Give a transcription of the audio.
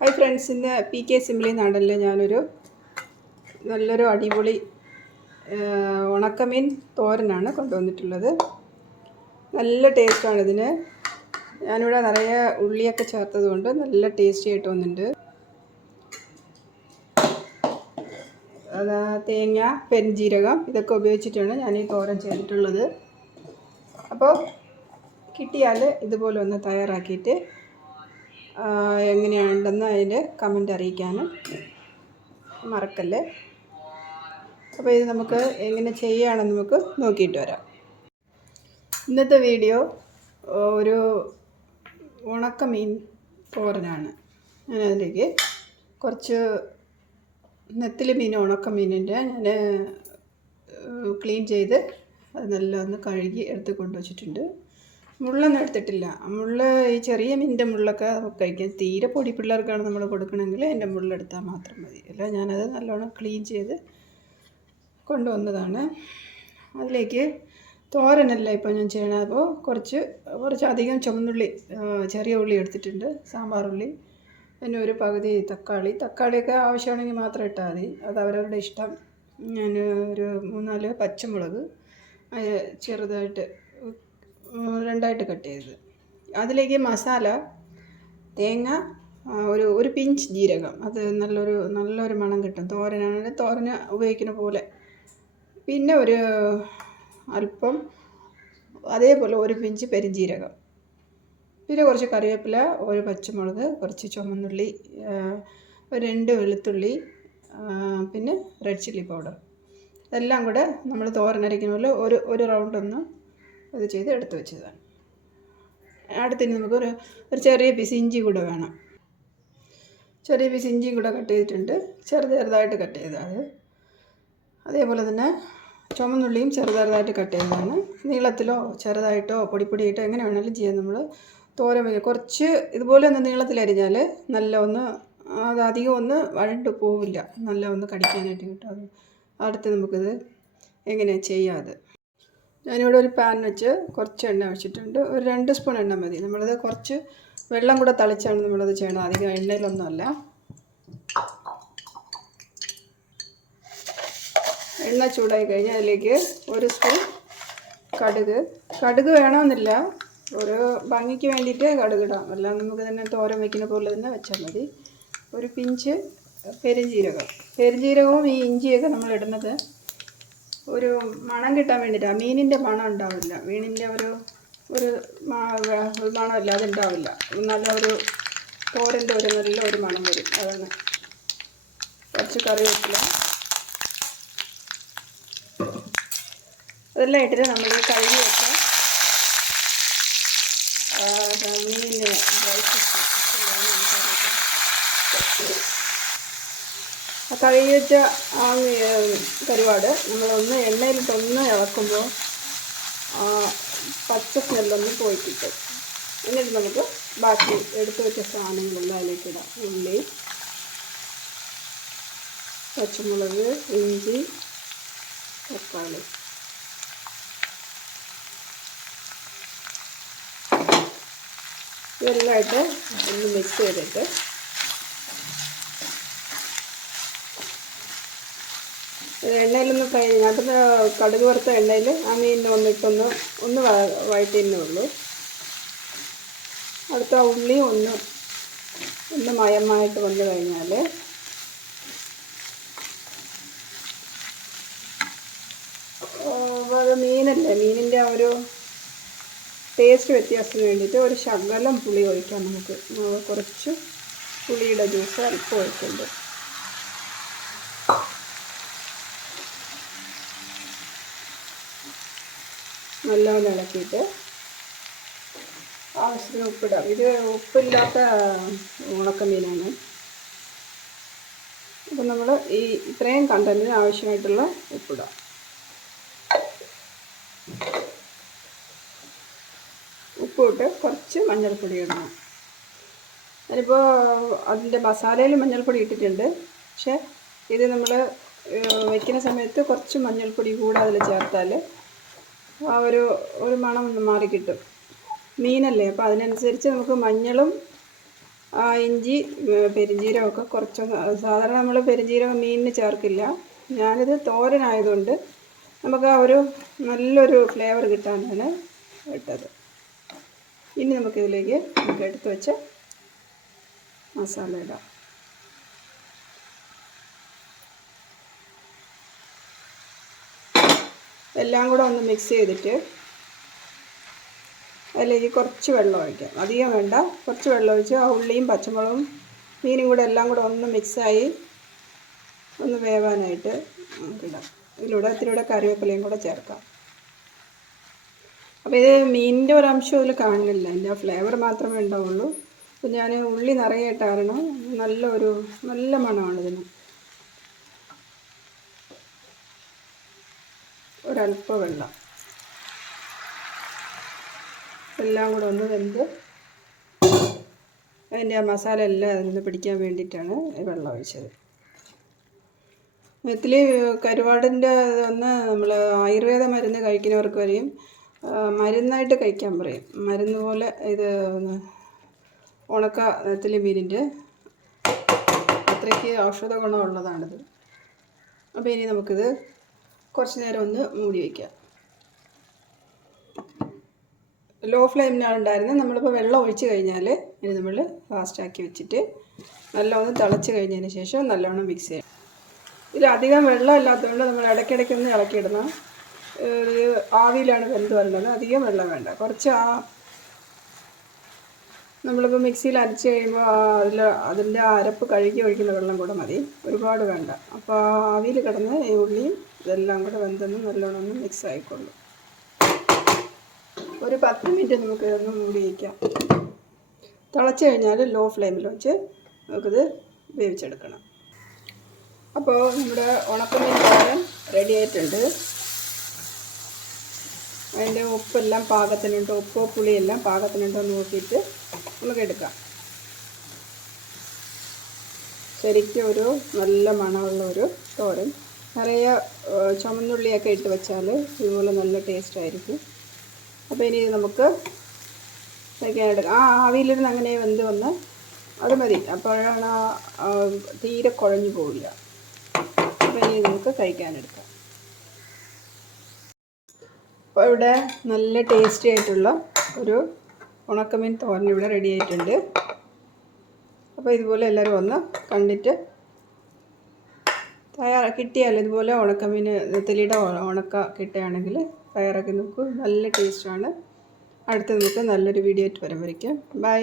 Hi friends, ഇന്ന് PK simply നാടനിൽ ഞാനൊരു നല്ലൊരു അടിപൊളി ഉണക്കമീൻ തോരനാണ് കൊണ്ടുവന്നിട്ടുള്ളത്. നല്ല ടേസ്റ്റാണ് ഇതിന്. ഞാനിവിടെ നിറയെ ഉള്ളിയൊക്കെ ചേർത്തതുകൊണ്ട് നല്ല ടേസ്റ്റി ആയിട്ട് വന്നിട്ടുണ്ട്. തേങ്ങ, പെരുംജീരകം ഇതൊക്കെ ഉപയോഗിച്ചിട്ടാണ് ഞാൻ ഈ തോരൻ ചെയ്തിട്ടുള്ളത്. അപ്പോൾ കിട്ടിയാൽ ഇതുപോലെ ഒന്ന് തയ്യാറാക്കിയിട്ട് എങ്ങനെയുണ്ടെന്ന് അതിൻ്റെ കമൻറ്റ് അറിയിക്കാനും മറക്കല്ലേ. അപ്പോൾ ഇത് നമുക്ക് എങ്ങനെ ചെയ്യുകയാണെന്ന് നമുക്ക് നോക്കിയിട്ട് വരാം. ഇന്നത്തെ വീഡിയോ ഒരു ഉണക്കമീൻ തോരനാണ്. ഞാനതിലേക്ക് കുറച്ച് നെത്തിലി മീൻ, ഉണക്കമീനിൻ്റെ ഞാൻ ക്ലീൻ ചെയ്ത് അത് നല്ല ഒന്ന് കഴുകി എടുത്ത് കൊണ്ടുവച്ചിട്ടുണ്ട്. മുള്ളൊന്നും എടുത്തിട്ടില്ല. മുള്ള ഈ ചെറിയ മീനിൻ്റെ മുള്ളൊക്കെ നമുക്ക് കഴിക്കാം. തീരെ പൊടി പിള്ളേർക്കാണ് നമ്മൾ കൊടുക്കണമെങ്കിൽ അതിൻ്റെ മുള്ളെടുത്താൽ മാത്രം മതി. അല്ല, ഞാനത് നല്ലോണം ക്ലീൻ ചെയ്ത് കൊണ്ടുവന്നതാണ്. അതിലേക്ക് തോരനല്ല ഇപ്പോൾ ഞാൻ ചെയ്യണത്. അപ്പോൾ കുറച്ചധികം ചുവന്നുള്ളി, ചെറിയ ഉള്ളി എടുത്തിട്ടുണ്ട്, സാമ്പാർ ഉള്ളി, പിന്നെ ഒരു പകുതി തക്കാളിയൊക്കെ ആവശ്യമാണെങ്കിൽ മാത്രം ഇട്ടാൽ മതി, അത് അവരവരുടെ ഇഷ്ടം. ഞാൻ ഒരു 3-4 പച്ചമുളക് ചെറുതായിട്ട് 2ആയിട്ട് കട്ട് ചെയ്തത്. അതിലേക്ക് മസാല, തേങ്ങ, ഒരു പിഞ്ച് ജീരകം, അത് നല്ലൊരു മണം കിട്ടും. തോരന് ഉപയോഗിക്കുന്ന പോലെ. പിന്നെ ഒരു അല്പം അതേപോലെ ഒരു പിഞ്ച് പെരുംജീരകം, പിന്നെ കുറച്ച് കറിവേപ്പില, ഒരു പച്ചമുളക്, കുറച്ച് ചുവന്നുള്ളി, 2 വെളുത്തുള്ളി, പിന്നെ റെഡ് ചില്ലി പൗഡർ. ഇതെല്ലാം കൂടെ നമ്മൾ തോരനരയ്ക്കുന്ന പോലെ ഒരു റൗണ്ടൊന്ന് ഇത് ചെയ്ത് എടുത്ത് വെച്ചതാണ്. അടുത്തിന് നമുക്ക് ഒരു ചെറിയ പീസ് ഇഞ്ചി കൂടെ വേണം. ചെറിയ പീസ് ഇഞ്ചിയും കൂടെ കട്ട് ചെയ്തിട്ടുണ്ട്, ചെറുതായിട്ട് കട്ട് ചെയ്തത്. അതേപോലെ തന്നെ ചുവന്നുള്ളിയും ചെറുതായിട്ട് കട്ട് ചെയ്തതാണ്. നീളത്തിലോ ചെറുതായിട്ടോ പൊടിയായിട്ടോ എങ്ങനെ വേണമെങ്കിലും ചെയ്യാം. നമ്മൾ തോരൻ കുറച്ച് ഇതുപോലെ ഒന്ന് നീളത്തിലരിഞ്ഞാൽ നല്ല ഒന്ന് അത് അധികം ഒന്ന് വഴണ്ട് പോവില്ല, നല്ല ഒന്ന് കടിക്കാനായിട്ട് കിട്ടും. അത് അടുത്ത് നമുക്കിത് എങ്ങനെയാണ് ചെയ്യാതെ. ഞാനിവിടെ ഒരു പാൻ വെച്ച് കുറച്ച് എണ്ണ ഒഴിച്ചിട്ടുണ്ട്. ഒരു 2 സ്പൂൺ എണ്ണ മതി. നമ്മളത് കുറച്ച് വെള്ളം കൂടെ തളിച്ചാണ് നമ്മളത് ചെയ്യണം, അധികം എണ്ണയിലൊന്നുമല്ല. എണ്ണ ചൂടായി കഴിഞ്ഞാൽ അതിലേക്ക് 1 സ്പൂൺ കടുക് വേണമെന്നില്ല, ഒരു ഭംഗിക്ക് വേണ്ടിയിട്ട് കടുകിടാം. എല്ലാം നമുക്ക് തന്നെ തോരൻ വയ്ക്കുന്ന പോലെ തന്നെ വെച്ചാൽ മതി. ഒരു പിഞ്ച് പെരുംജീരകവും ഈ ഇഞ്ചിയൊക്കെ നമ്മൾ ഇടുന്നത് ഒരു മണം കിട്ടാൻ വേണ്ടിയിട്ടാണ്. മീനിൻ്റെ മണം ഉണ്ടാവില്ല, മീനിൻ്റെ ഒരു മണമില്ലാതെ ഉണ്ടാവില്ല. നല്ല ഒരു തോരൻ്റെ നല്ലൊരു മണം വരും. അതാണ്. കുറച്ച് കറിവേപ്പില, അതെല്ലാം ഇട്ടിട്ട് നമ്മൾ കഴുകി വെച്ച മീനിന് കഴുകി വെച്ച ആ കരുവാട് നമ്മളൊന്ന് എണ്ണയിലിട്ടൊന്ന് ഇളക്കുമ്പോൾ പച്ച സ്മെല്ലൊന്ന് പോയി കിട്ടും. എന്നിട്ട് നമുക്ക് ബാക്കി എടുത്ത് വെച്ച സാധനങ്ങളെല്ലാം അതിലേക്കിടാം. ഉള്ളി, പച്ചമുളക്, ഇഞ്ചി, തക്കാളി, ഇതെല്ലാമായിട്ട് ഒന്ന് മിക്സ് ചെയ്തിട്ട് എണ്ണയിലൊന്ന് ഫ്രൈ ചെയ്യും. അതിന് കടുക് വറുത്ത എണ്ണയിൽ ആ മീനിനെ ഒന്ന് വഴറ്റിന്നേ ഉള്ളൂ. അടുത്ത ഉള്ളി ഒന്ന് മയമായിട്ട് വന്നു കഴിഞ്ഞാൽ അത് മീനല്ലേ, മീനിൻ്റെ ആ ഒരു ടേസ്റ്റ് വ്യത്യാസത്തിന് വേണ്ടിയിട്ട് ഒരു ശകലം പുളി ഒഴിക്കാം. നമുക്ക് കുറച്ച് പുളിയുടെ ജ്യൂസ് അല്പം ഒഴിക്കുന്നുണ്ട്. നല്ലപോലെ ഇളക്കിയിട്ട് ആവശ്യത്തിന് ഉപ്പിടാം. ഇത് ഉപ്പില്ലാത്ത ഉണക്കമീനാണ്. അപ്പം നമ്മൾ ഇത്രയും കണ്ടന്റിന് ആവശ്യമായിട്ടുള്ള ഉപ്പിടാം. ഉപ്പിട്ട് കുറച്ച് മഞ്ഞൾപ്പൊടി ഇടണം. ഞാനിപ്പോൾ അതിൻ്റെ മസാലയിൽ മഞ്ഞൾപ്പൊടി ഇട്ടിട്ടുണ്ട്, പക്ഷേ ഇത് നമ്മൾ വയ്ക്കുന്ന സമയത്ത് കുറച്ച് മഞ്ഞൾപ്പൊടി കൂടെ അതിൽ ചേർത്താൽ ആ ഒരു മണം ഒന്ന് മാറിക്കിട്ടും. മീനല്ലേ, അപ്പോൾ അതിനനുസരിച്ച് നമുക്ക് മഞ്ഞളും ഇഞ്ചി പെരുംജീരകമൊക്കെ കുറച്ചൊന്ന്, സാധാരണ നമ്മൾ പെരുംജീരകം മീനിന് ചേർക്കില്ല. ഞാനിത് തോരനായതുകൊണ്ട് നമുക്ക് ആ ഒരു നല്ലൊരു ഫ്ലേവർ കിട്ടാനാണ് ഇട്ടത്. ഇനി നമുക്കിതിലേക്ക് എടുത്ത് വെച്ച മസാല ഇടാം. എല്ലാം കൂടെ ഒന്ന് മിക്സ് ചെയ്തിട്ട് അതിലേക്ക് കുറച്ച് വെള്ളം ഒഴിക്കാം. അധികം വേണ്ട, കുറച്ച് വെള്ളം ഒഴിച്ച് ആ ഉള്ളിയും പച്ചമുളകും മീനും കൂടെ എല്ലാം കൂടെ ഒന്ന് മിക്സായി ഒന്ന് വേവാനായിട്ട് ഇടാം. ഇത്തിരിയുടെ കറിവേപ്പിലയും കൂടെ ചേർക്കാം. അപ്പോൾ ഇത് മീനിൻ്റെ ഒരംശം ഇതിൽ കാണുന്നില്ല, അതിൻ്റെ ഫ്ലേവർ മാത്രമേ ഉണ്ടാവുള്ളൂ. അപ്പോൾ ഞാൻ ഉള്ളി നിറയെ ഇട്ട കാരണം നല്ല മണമാണ് ഇതിന്. ഒരല്പം വെള്ളം, എല്ലാം കൂടെ ഒന്ന് വെന്ത് അതിൻ്റെ ആ മസാല എല്ലാം അതിന് പിടിക്കാൻ വേണ്ടിയിട്ടാണ് വെള്ളം ഒഴിച്ചത്. നെത്തിലി കരുവാടിൻ്റെ ഒന്ന് നമ്മൾ ആയുർവേദ മരുന്ന് കഴിക്കുന്നവർക്ക് വരെയും മരുന്നായിട്ട് കഴിക്കാൻ പറയും. മരുന്ന് പോലെ ഇത് ഉണക്ക നെത്തിലി മീനിൻ്റെ അത്രയ്ക്ക് ഔഷധ ഗുണമുള്ളതാണിത്. അപ്പോൾ ഇനി നമുക്കിത് കുറച്ച് നേരം ഒന്ന് മൂടി വയ്ക്കാം. ലോ ഫ്ലെയിമിനാണ് ഉണ്ടായിരുന്നത്. നമ്മളിപ്പോൾ വെള്ളം ഒഴിച്ച് കഴിഞ്ഞാൽ ഇനി നമ്മൾ ഫാസ്റ്റാക്കി വെച്ചിട്ട് നല്ലോണം തിളച്ച് കഴിഞ്ഞതിന് ശേഷം നല്ലോണം മിക്സ് ചെയ്യാം. ഇതിലധികം വെള്ളം ഇല്ലാത്തതുകൊണ്ട് നമ്മൾ ഇടയ്ക്കിടയ്ക്കൊന്ന് ഇളക്കിയിടണം. ആവിയിലാണ് വെന്ത് വരുന്നത്, അധികം വെള്ളം വേണ്ട. കുറച്ച് നമ്മളിപ്പോൾ മിക്സിയിൽ അരച്ച് കഴിയുമ്പോൾ അതിൻ്റെ അരപ്പ് കഴുകി ഒഴിക്കുന്ന വെള്ളം കൂടെ മതി, ഒരുപാട് വേണ്ട. അപ്പോൾ ആവിയിൽ കിടന്ന് ഈ ഉള്ളിയും ഇതെല്ലാം കൂടെ വെന്തൊന്ന് നല്ലോണം ഒന്ന് മിക്സ് ആയിക്കൊള്ളും. ഒരു 10 മിനിറ്റ് നമുക്ക് ഇതൊന്ന് മൂടി വയ്ക്കാം. തിളച്ച് കഴിഞ്ഞാൽ ലോ ഫ്ലെയിമിൽ വെച്ച് നമുക്കിത് വേവിച്ചെടുക്കണം. അപ്പോൾ നമ്മുടെ ഉണക്കമീൻ തോരൻ റെഡി ആയിട്ടുണ്ട്. അതിൻ്റെ ഉപ്പെല്ലാം പാകത്തിനുണ്ടോ, ഉപ്പോ പുളിയെല്ലാം പാകത്തിനുണ്ടോ എന്ന് നോക്കിയിട്ട് നമുക്ക് എടുക്കാം. ശരിക്കും ഒരു നല്ല മണമുള്ള ഒരു തോരൻ. നിറയെ ചുമന്നുള്ളിയൊക്കെ ഇട്ട് വെച്ചാൽ ഇതുപോലെ നല്ല ടേസ്റ്റ് ആയിരിക്കും. അപ്പോൾ ഇനി നമുക്ക് കഴിക്കാനെടുക്കാം. ആവിയിലിരുന്ന് അങ്ങനെ വെന്ത് വന്ന് അത് മതി, അപ്പോഴാണ് തീരെ കുഴഞ്ഞു പോവില്ല. അപ്പോൾ ഇനി നമുക്ക് കഴിക്കാനെടുക്കാം. അപ്പോൾ ഇവിടെ നല്ല ടേസ്റ്റി ആയിട്ടുള്ള ഒരു ഉണക്കമീൻ തോരൻ ഇവിടെ റെഡി ആയിട്ടുണ്ട്. അപ്പോൾ ഇതുപോലെ എല്ലാവരും ഒന്ന് കണ്ടിട്ട് കിട്ടിയാൽ ഇതുപോലെ ഉണക്കമീൻ നെത്തലിയുടെ ഉണക്ക കിട്ടുകയാണെങ്കിൽ തയ്യാറാക്കി നോക്കൂ. നല്ല ടേസ്റ്റാണ്. അടുത്ത് നമുക്ക് നല്ലൊരു വീഡിയോ ആയിട്ട് വരാൻ. ബൈ.